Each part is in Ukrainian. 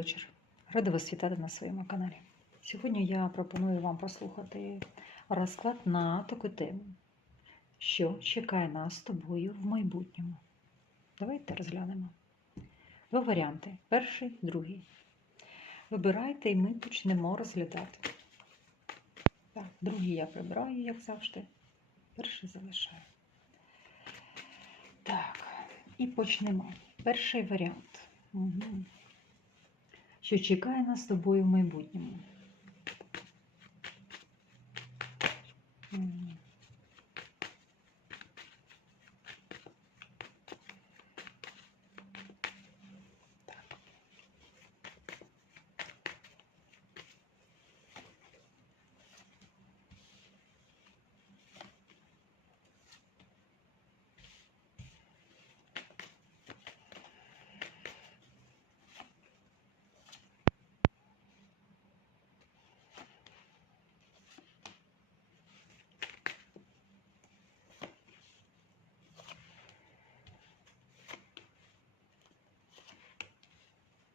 вечір. Рада вас вітати на своєму каналі. Сьогодні я пропоную вам послухати розклад на таку тему, що чекає нас з тобою в майбутньому. Давайте розглянемо. Два варіанти: перший, другий. Вибирайте і ми почнемо розглядати. Так, другий я прибираю, як завжди. Перший залишаю. Так, і почнемо. Перший варіант. Угу. Що чекає нас з тобою в майбутньому?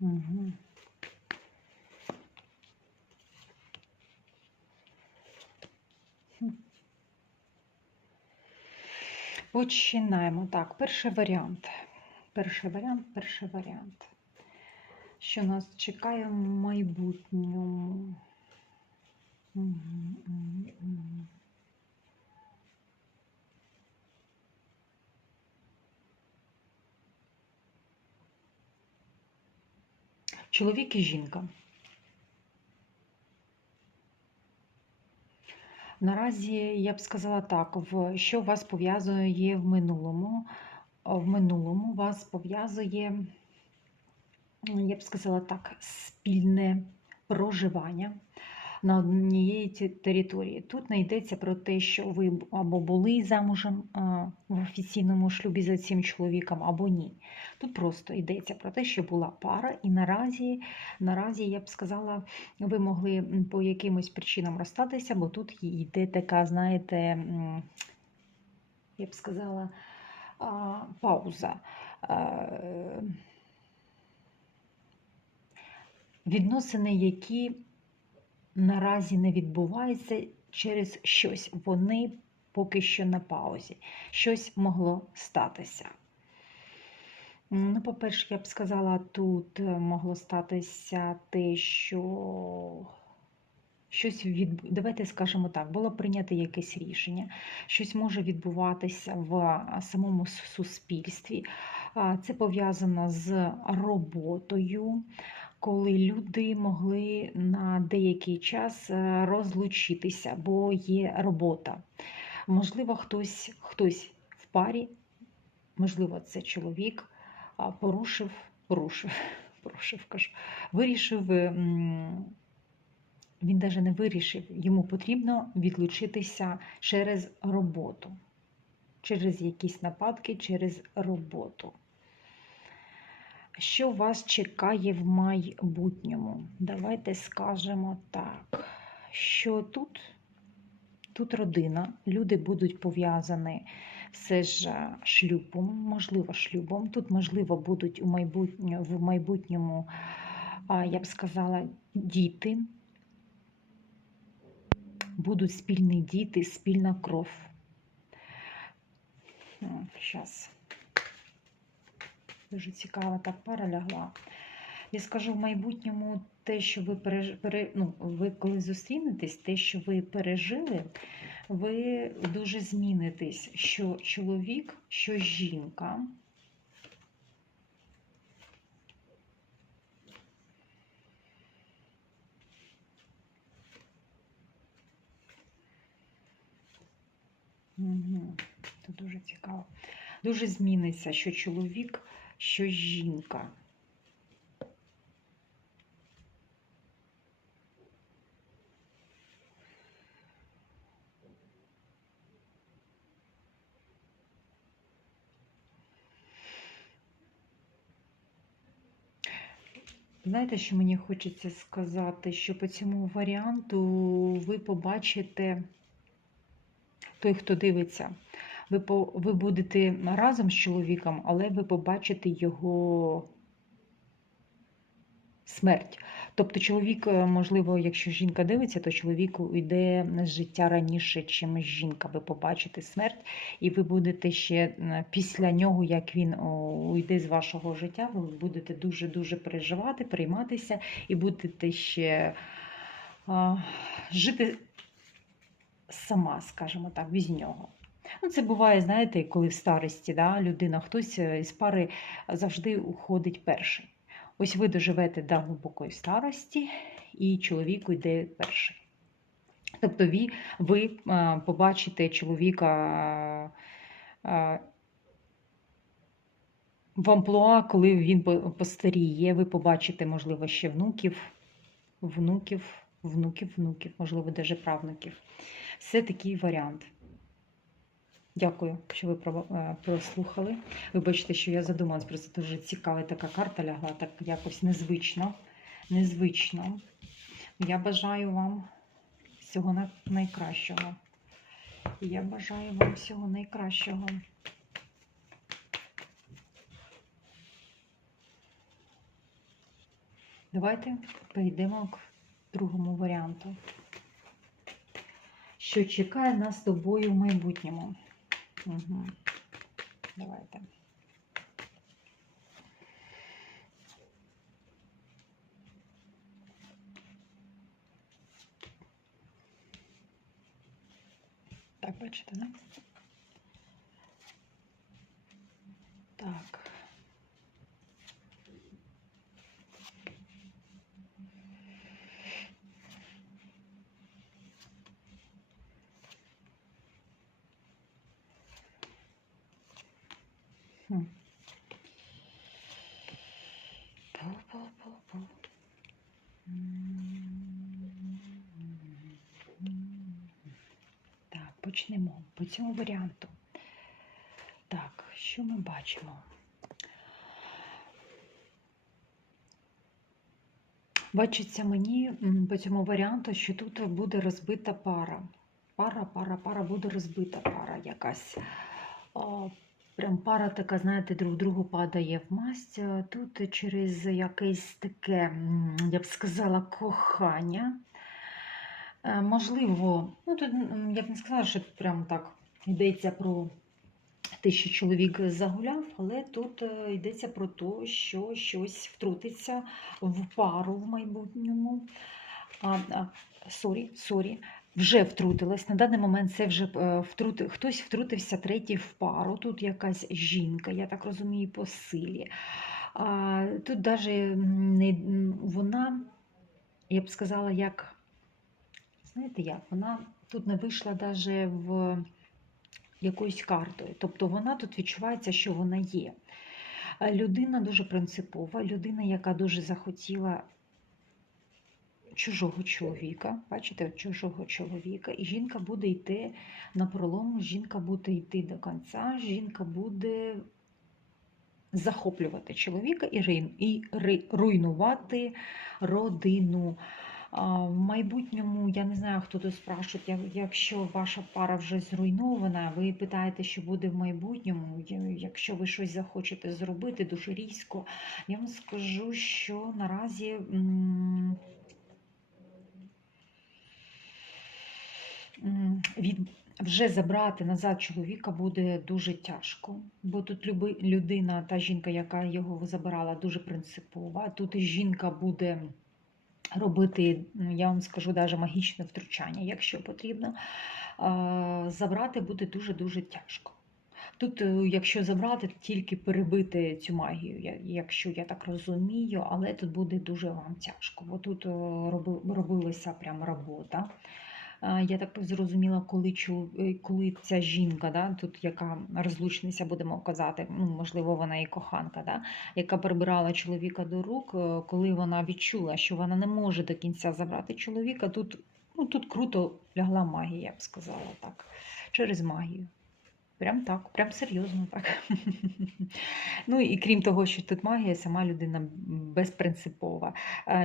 Угу. Починаємо. Так, перший варіант. Перший варіант, перший варіант. Що нас чекає в майбутньому? Мгм, мгм, мгм. Чоловік і жінка. Наразі я б сказала так, що вас пов'язує в минулому. В минулому вас пов'язує, я б сказала так, спільне проживання на однієї території. Тут не йдеться про те, що ви або були замужем в офіційному шлюбі за цим чоловіком, або ні. Тут просто йдеться про те, що була пара, і наразі, наразі я б сказала, ви могли по якимось причинам розстатися, бо тут йде така, знаєте, я б сказала, пауза. Е, Відносини, які наразі не відбуваються через щось, вони поки що на паузі. Щось могло статися. Ну, по-перше, я б сказала, тут е, могло статися те, що щось від... давайте скажемо так, було прийнято якесь рішення, щось може відбуватися в самому суспільстві. Це пов'язано з роботою, коли люди могли на деякий час е, розлучитися, бо є робота. Можливо, хтось, хтось в парі, можливо, це чоловік, порушив, порушив, порушив, кажу, вирішив, він навіть не вирішив, йому потрібно відлучитися через роботу, через якісь нападки, через роботу. Що вас чекає в майбутньому? Давайте скажемо так, що тут, тут родина, люди будуть пов'язані все ж е, шлюбом, можливо, шлюбом. Тут, можливо, будуть у майбутньому, в майбутньому, я б сказала, діти. Будуть спільні діти, спільна кров. Зараз. Дуже цікава так пара лягла. Я скажу в майбутньому те, що ви переж... пере... ну, ви коли зустрінетесь, те, що ви пережили, ви дуже змінитесь, що чоловік, що жінка. Угу. Це дуже цікаво. Дуже зміниться, що чоловік, що жінка. Знаєте, що мені хочеться сказати, що по цьому варіанту ви побачите той, хто дивиться, ви, по, ви будете разом з чоловіком, але ви побачите його смерть. Тобто, чоловік, е, можливо, якщо жінка дивиться, то чоловік йде з життя раніше, чим жінка. Ви побачите смерть, і ви будете ще е, після нього, як він уйде з вашого життя, ви будете дуже-дуже переживати, прийматися і будете ще а, жити сама, скажімо так, без нього. Ну, це буває, знаєте, коли в старості да, людина, хтось е, із пари завжди уходить перший. Ось ви доживете до глибокої старості, і чоловік йде перший. Тобто ви, ви побачите чоловіка в амплуа, коли він постаріє, ви побачите, можливо, ще внуків, внуків, внуків, внуків, можливо, навіть правнуків. Все такий варіант. Дякую, що ви е, прослухали. Вибачте, що я задумалась, просто дуже цікава така карта лягла, так якось незвично. Незвично. Я бажаю вам всього найкращого. Я бажаю вам всього найкращого. Давайте перейдемо к другому варіанту. Що чекає нас з тобою в майбутньому? Угу. Давайте. Так, бачите, да? Так. Так, почнемо по цьому варіанту. Так, що ми бачимо? Бачиться мені по цьому варіанту, що тут буде розбита пара. Пара, пара, пара буде розбита пара якась. Прям пара така, знаєте, друг другу падає в масть. Е, Тут через якесь таке, я б сказала, кохання. Е, Можливо, ну тут я б не сказала, що прям так йдеться про те, що чоловік загуляв, але тут е, йдеться про те, що щось втрутиться в пару в майбутньому. Сорі, сорі, вже втрутилась. На даний момент це вже е, втрути, хтось втрутився третій в пару. Тут якась жінка, я так розумію, по силі. А, тут навіть не вона, я б сказала, як, знаєте як, вона тут не вийшла навіть в якоюсь картою. Тобто вона тут відчувається, що вона є. Людина дуже принципова, людина, яка дуже захотіла чужого чоловіка, бачите, чужого чоловіка, і жінка буде йти на пролом, жінка буде йти до кінця, жінка буде захоплювати чоловіка і, руйнувати родину. В майбутньому я не знаю, хто тут спрашує, якщо ваша пара вже зруйнована, ви питаєте, що буде в майбутньому. Якщо ви щось захочете зробити дуже різко, я вам скажу, що наразі від вже забрати назад чоловіка буде дуже тяжко, бо тут люби, людина, та жінка, яка його забирала, дуже принципова. Тут жінка буде робити, ну, я вам скажу, навіть магічне втручання, якщо потрібно. Забрати буде дуже-дуже тяжко. Тут, е, якщо забрати, тільки перебити цю магію, якщо я так розумію, але тут буде дуже вам тяжко, бо тут е, робилася прям робота. А, Я так зрозуміла, коли, е, коли ця жінка, да, тут яка розлучниця, будемо казати, ну, можливо, вона і коханка, да, яка прибирала чоловіка до рук, е, коли вона відчула, що вона не може до кінця забрати чоловіка, тут, ну, тут круто лягла магія, я б сказала так, через магію. Прям так, прям серйозно так. Ну і крім того, що тут магія, сама людина безпринципова.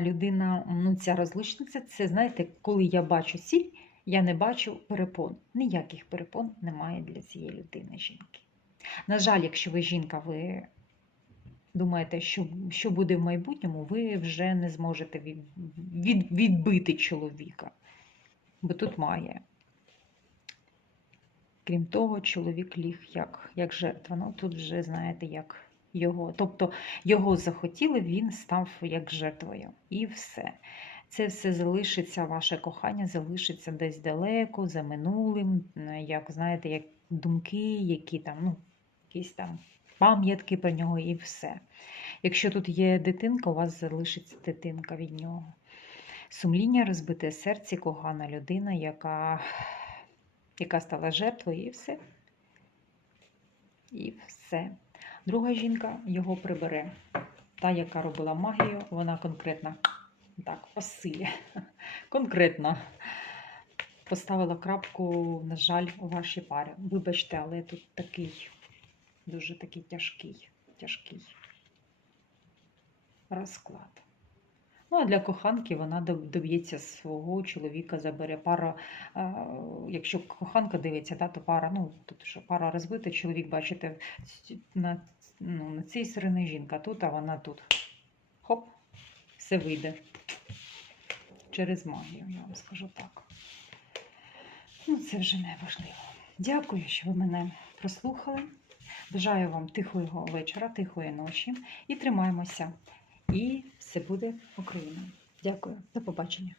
Людина, ну ця розлучниця, це знаєте, коли я бачу ціль, я не бачу перепон. Ніяких перепон немає для цієї людини, жінки. На жаль, якщо ви жінка, ви думаєте, що, що буде в майбутньому, ви вже не зможете від, від, відбити чоловіка. Бо тут має. Крім того, чоловік ліг як, як жертва. Ну, тут вже знаєте, як його. Тобто його захотіли, він став як жертвою. І все. Це все залишиться, ваше кохання залишиться десь далеко, за минулим, як знаєте, як думки, які там, ну, якісь там пам'ятки про нього і все. Якщо тут є дитинка, у вас залишиться дитинка від нього. Сумління, розбите серце, кохана людина, яка, яка стала жертвою, і все. І все. Друга жінка його прибере. Та, яка робила магію, вона конкретно так, по. Конкретно поставила крапку, на жаль, у вашій парі. Вибачте, але тут такий, дуже такий тяжкий, тяжкий розклад. Ну, а для коханки вона доб'ється свого чоловіка, забере пара. Якщо коханка дивиться, да, то пара, ну тут що пара розбита, чоловік, бачите, на, ну, на цій стороні жінка тут, а вона тут. Хоп, все вийде. Через магію, я вам скажу так. Ну, це вже не важливо. Дякую, що ви мене прослухали. Бажаю вам тихого вечора, тихої ночі і тримаємося. І все буде Україна. Дякую, до побачення.